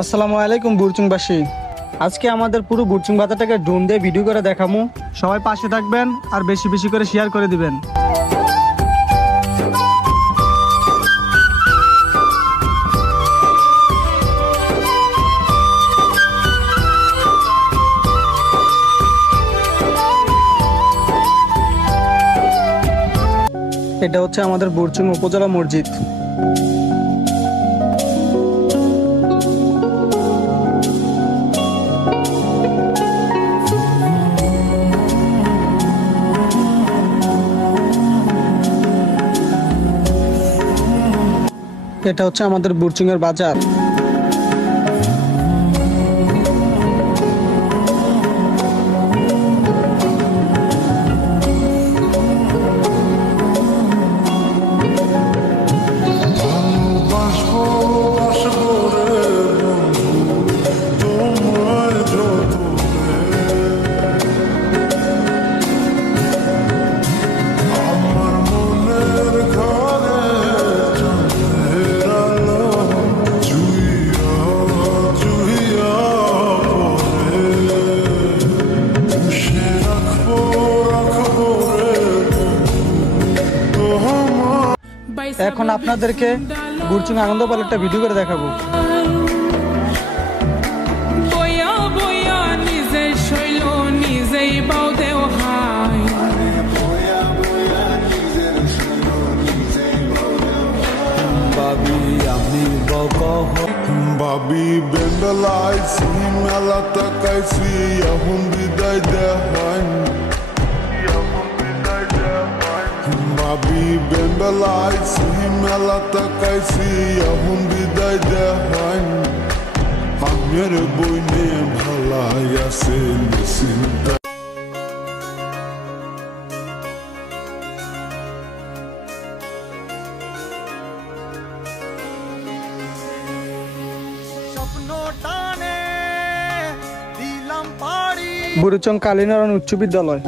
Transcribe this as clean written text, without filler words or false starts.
আসসালামু আলাইকুম বুরচুংবাসী। আজকে আমাদের পুরো বুরচুং বাজারটাকে ড্রোন দিয়ে ভিডিও করে দেখামু। সবাই পাশে থাকবেন আর বেশি বেশি করে শেয়ার করে দিবেন। এটা হচ্ছে আমাদের বুরচুং উপজেলা মসজিদ। এটা হচ্ছে আমাদের বুরচুং এর বাজার। এখন আপনাদেরকে বুরচুং আনন্দপাল একটা ভিডিও করে দেখাবো। ভাবি বেন্ডলাইছি মেলা তাকাইছি এখন বিদায় দেখাই ভাবি বেন্ডলাইছি মেলা তাকাইছি এখন বিদায় দেখাই আমার বইনে ভালাই আছে চিন্তা বুরচুং কালীনারায়ণ উচ্চ বিদ্যালয়।